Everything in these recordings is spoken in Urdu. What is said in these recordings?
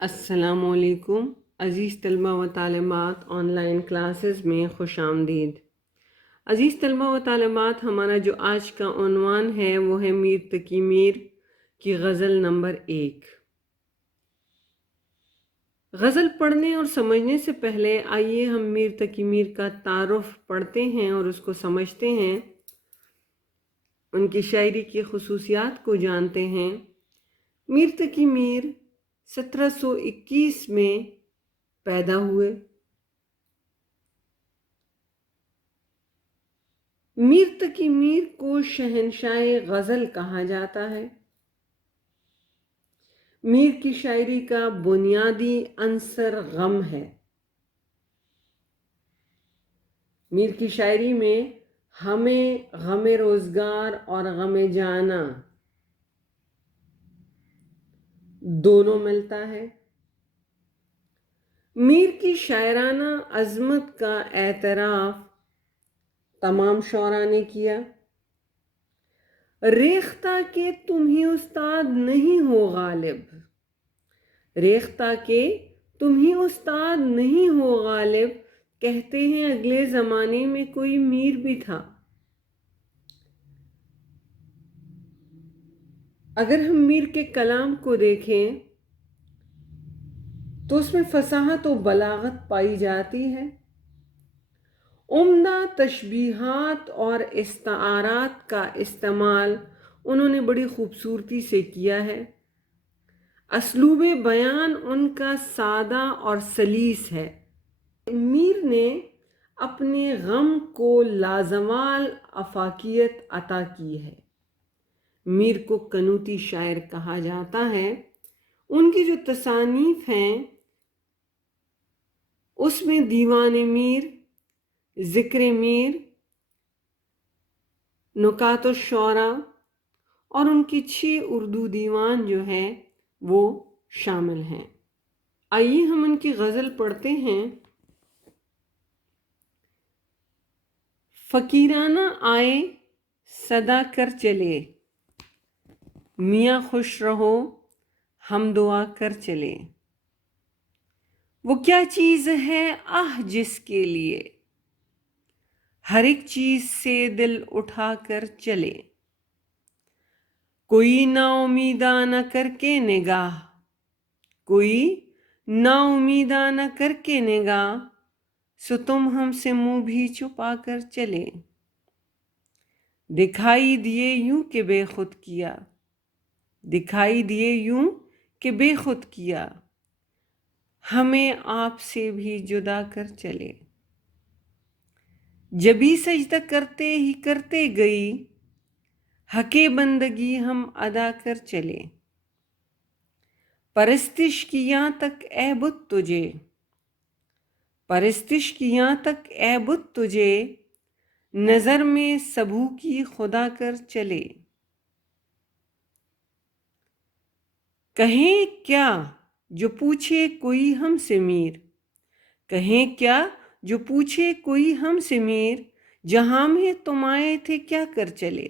السلام علیکم عزیز طلبہ و طالبات، آن لائن کلاسز میں خوش آمدید۔ عزیز طلبہ و طالبات، ہمارا جو آج کا عنوان ہے وہ ہے میر تقی میر کی غزل نمبر 1۔ غزل پڑھنے اور سمجھنے سے پہلے آئیے ہم میر تقی میر کا تعارف پڑھتے ہیں اور اس کو سمجھتے ہیں، ان کی شاعری کی خصوصیات کو جانتے ہیں۔ میر تقی میر 1721 میں پیدا ہوئے۔ میر تقی میر کو شہنشاہ غزل کہا جاتا ہے۔ میر کی شاعری کا بنیادی عنصر غم ہے۔ میر کی شاعری میں ہمیں غم روزگار اور غم جانا دونوں ملتا ہے۔ میر کی شاعرانہ عظمت کا اعتراف تمام شعراء نے کیا۔ ریختہ کہ تم ہی استاد نہیں ہو غالب، ریختہ کہ تم ہی استاد نہیں ہو غالب، کہتے ہیں اگلے زمانے میں کوئی میر بھی تھا۔ اگر ہم میر کے کلام کو دیکھیں تو اس میں فصاحت و بلاغت پائی جاتی ہے۔ عمدہ تشبیہات اور استعارات کا استعمال انہوں نے بڑی خوبصورتی سے کیا ہے۔ اسلوب بیان ان کا سادہ اور سلیس ہے۔ میر نے اپنے غم کو لازوال افاقیت عطا کی ہے۔ میر کو قنوتی شاعر کہا جاتا ہے۔ ان کی جو تصانیف ہیں اس میں دیوان میر، ذکر میر، نکات الشعراء اور ان کی 6 اردو دیوان جو ہیں وہ شامل ہیں۔ آئیے ہم ان کی غزل پڑھتے ہیں۔ فقیرانہ آئے صدا کر چلے، میاں خوش رہو ہم دعا کر چلے۔ وہ کیا چیز ہے آہ جس کے لیے، ہر ایک چیز سے دل اٹھا کر چلے۔ کوئی نا امیدہ نہ کر کے نگاہ، کوئی نا امیدہ نہ کر کے نگاہ، سو تم ہم سے منہ بھی چھپا کر چلے۔ دکھائی دیے یوں کہ بے خود کیا، دکھائی دیے یوں کہ بے خود کیا، ہمیں آپ سے بھی جدا کر چلے۔ جبھی سجدہ کرتے ہی کرتے گئی، حق بندگی ہم ادا کر چلے۔ پرستش کی یہاں تک اے بت تجھے، پرستش کی یہاں تک اے بت تجھے، نظر میں سبو کی خدا کر چلے۔ کہیں کیا جو پوچھے کوئی ہم سے میر، کہیں کیا جو پوچھے کوئی ہم سے میر، جہاں میں تم آئے تھے کیا کر چلے۔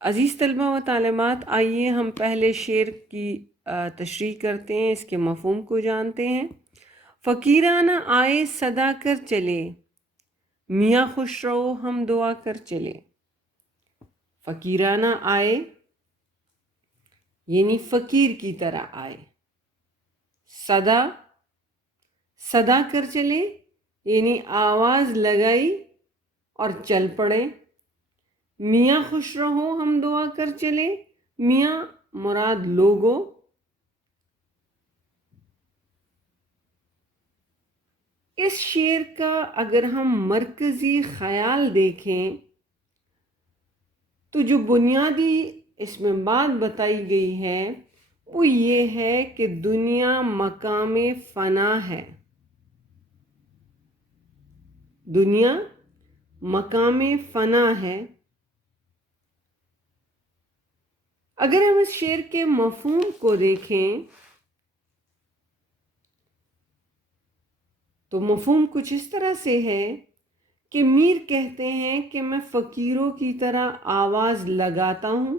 عزیز طلبہ و طالبات، آئیے ہم پہلے شعر کی تشریح کرتے ہیں، اس کے مفہوم کو جانتے ہیں۔ فقیرانہ آئے صدا کر چلے، میاں خوش رہو ہم دعا کر چلے۔ فقیرانہ آئے یعنی فقیر کی طرح آئے، صدا صدا کر چلے یعنی آواز لگائی اور چل پڑے۔ میاں خوش رہو ہم دعا کر چلے، میاں مراد لوگو۔ اس شعر کا اگر ہم مرکزی خیال دیکھیں تو جو بنیادی اس میں بات بتائی گئی ہے وہ یہ ہے کہ دنیا مقام فنا ہے، دنیا مقام فنا ہے۔ اگر ہم اس شعر کے مفہوم کو دیکھیں تو مفہوم کچھ اس طرح سے ہے کہ میر کہتے ہیں کہ میں فقیروں کی طرح آواز لگاتا ہوں،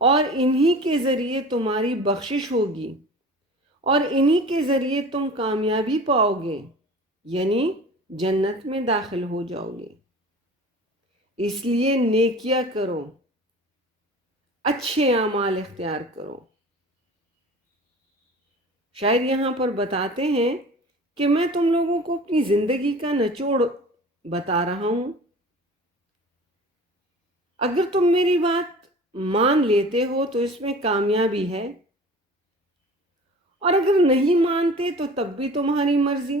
اور انہی کے ذریعے تمہاری بخشش ہوگی اور انہی کے ذریعے تم کامیابی پاؤ گے، یعنی جنت میں داخل ہو جاؤ گے۔ اس لیے نیکیاں کرو، اچھے اعمال اختیار کرو۔ شاعر یہاں پر بتاتے ہیں کہ میں تم لوگوں کو اپنی زندگی کا نچوڑ بتا رہا ہوں۔ اگر تم میری بات مان لیتے ہو تو اس میں کامیابی ہے، اور اگر نہیں مانتے تو تب بھی تمہاری مرضی۔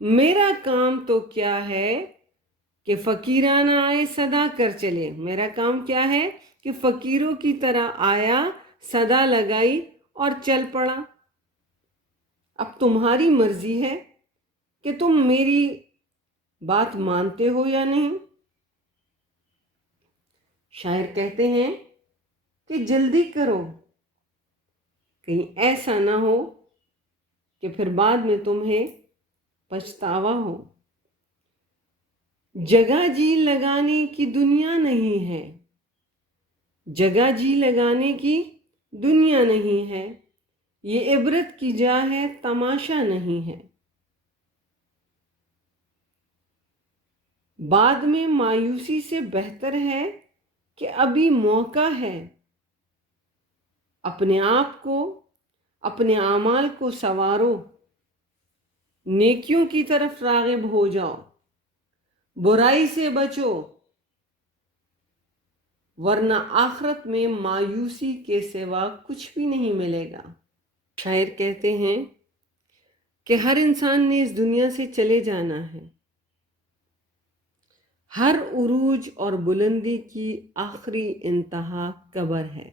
میرا کام تو کیا ہے کہ فقیرانہ آئے صدا کر چلے۔ میرا کام کیا ہے کہ فقیروں کی طرح آیا، صدا لگائی اور چل پڑا۔ اب تمہاری مرضی ہے کہ تم میری بات مانتے ہو یا نہیں۔ شاعر کہتے ہیں کہ جلدی کرو، کہیں ایسا نہ ہو کہ پھر بعد میں تمہیں پچھتاوا ہو۔ جگہ جی لگانے کی دنیا نہیں ہے، جگہ جی لگانے کی دنیا نہیں ہے، یہ عبرت کی جا ہے، تماشا نہیں ہے۔ بعد میں مایوسی سے بہتر ہے کہ ابھی موقع ہے۔ اپنے آپ کو، اپنے اعمال کو سنوارو، نیکیوں کی طرف راغب ہو جاؤ، برائی سے بچو، ورنہ آخرت میں مایوسی کے سوا کچھ بھی نہیں ملے گا۔ شاعر کہتے ہیں کہ ہر انسان نے اس دنیا سے چلے جانا ہے۔ ہر عروج اور بلندی کی آخری انتہا قبر ہے۔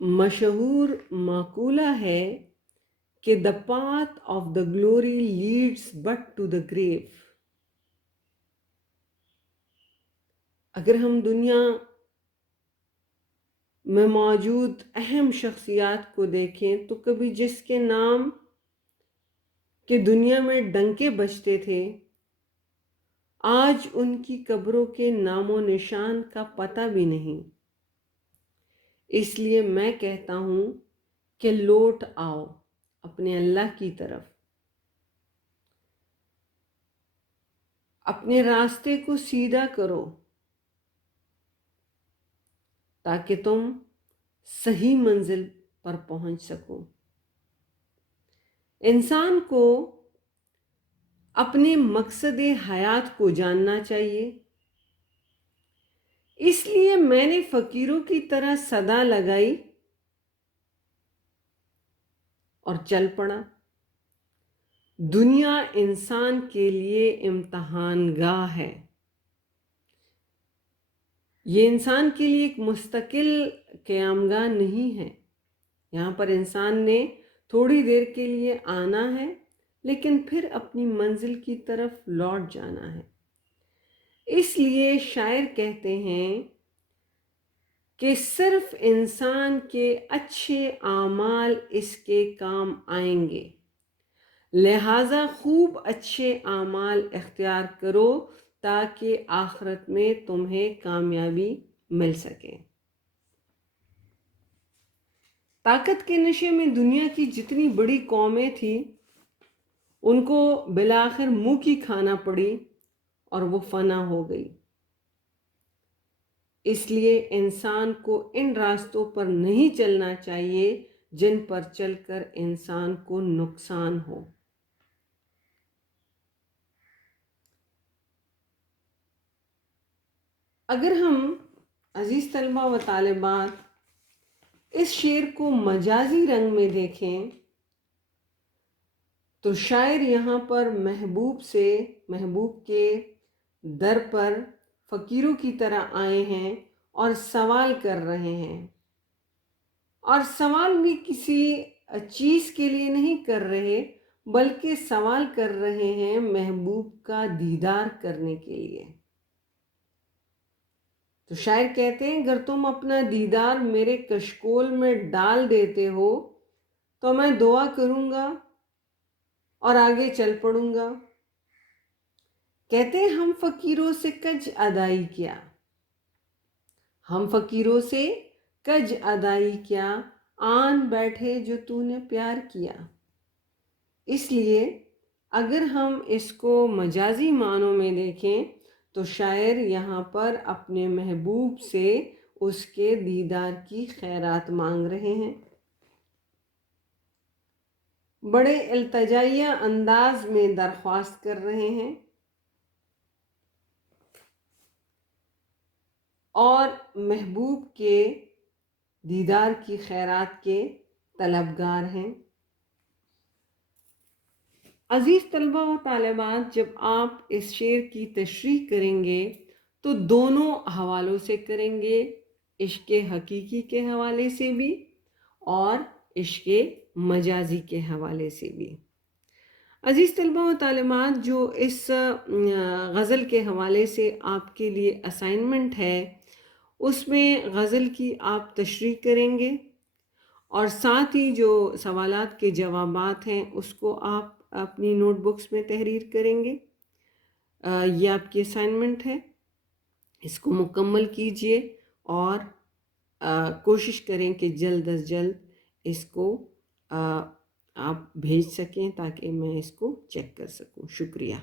مشہور مقولہ ہے کہ the path of the glory leads but to the grave۔ اگر ہم دنیا میں موجود اہم شخصیات کو دیکھیں تو کبھی جس کے نام کہ دنیا میں ڈنکے بجتے تھے، آج ان کی قبروں کے نام و نشان کا پتہ بھی نہیں۔ اس لیے میں کہتا ہوں کہ لوٹ آؤ اپنے اللہ کی طرف، اپنے راستے کو سیدھا کرو تاکہ تم صحیح منزل پر پہنچ سکو۔ انسان کو اپنے مقصد حیات کو جاننا چاہیے۔ اس لیے میں نے فقیروں کی طرح صدا لگائی اور چل پڑا۔ دنیا انسان کے لیے امتحان گاہ ہے۔ یہ انسان کے لیے ایک مستقل قیام گاہ نہیں ہے۔ یہاں پر انسان نے تھوڑی دیر کے لیے آنا ہے، لیکن پھر اپنی منزل کی طرف لوٹ جانا ہے۔ اس لیے شاعر کہتے ہیں کہ صرف انسان کے اچھے اعمال اس کے کام آئیں گے، لہٰذا خوب اچھے اعمال اختیار کرو تاکہ آخرت میں تمہیں کامیابی مل سکے۔ طاقت کے نشے میں دنیا کی جتنی بڑی قومیں تھیں ان کو بالآخر منہ کی کھانا پڑی اور وہ فنا ہو گئی۔ اس لیے انسان کو ان راستوں پر نہیں چلنا چاہیے جن پر چل کر انسان کو نقصان ہو۔ اگر ہم عزیز طلبہ و طالبات اس شعر کو مجازی رنگ میں دیکھیں تو شاعر یہاں پر محبوب کے در پر فقیروں کی طرح آئے ہیں اور سوال کر رہے ہیں، اور سوال بھی کسی چیز کے لیے نہیں کر رہے بلکہ سوال کر رہے ہیں محبوب کا دیدار کرنے کے لیے۔ تو شاعر کہتے ہیں اگر تم اپنا دیدار میرے کشکول میں ڈال دیتے ہو تو میں دعا کروں گا اور آگے چل پڑوں گا۔ کہتے ہم فقیروں سے کج ادائی کیا، ہم فقیروں سے کج ادائی کیا، آن بیٹھے جو تو نے پیار کیا۔ اس لیے اگر ہم اس کو مجازی معنوں میں دیکھیں تو شاعر یہاں پر اپنے محبوب سے اس کے دیدار کی خیرات مانگ رہے ہیں، بڑے التجائیہ انداز میں درخواست کر رہے ہیں اور محبوب کے دیدار کی خیرات کے طلبگار ہیں۔ عزیز طلبہ و طالبات، جب آپ اس شعر کی تشریح کریں گے تو دونوں حوالوں سے کریں گے، عشق حقیقی کے حوالے سے بھی اور عشق مجازی کے حوالے سے بھی۔ عزیز طلبہ و طالبات، جو اس غزل کے حوالے سے آپ کے لیے اسائنمنٹ ہے، اس میں غزل کی آپ تشریح کریں گے اور ساتھ ہی جو سوالات کے جوابات ہیں اس کو آپ اپنی نوٹ بکس میں تحریر کریں گے۔ یہ آپ کی اسائنمنٹ ہے، اس کو مکمل کیجئے اور کوشش کریں کہ جلد از جلد اس کو آپ بھیج سکیں تاکہ میں اس کو چیک کر سکوں۔ شکریہ۔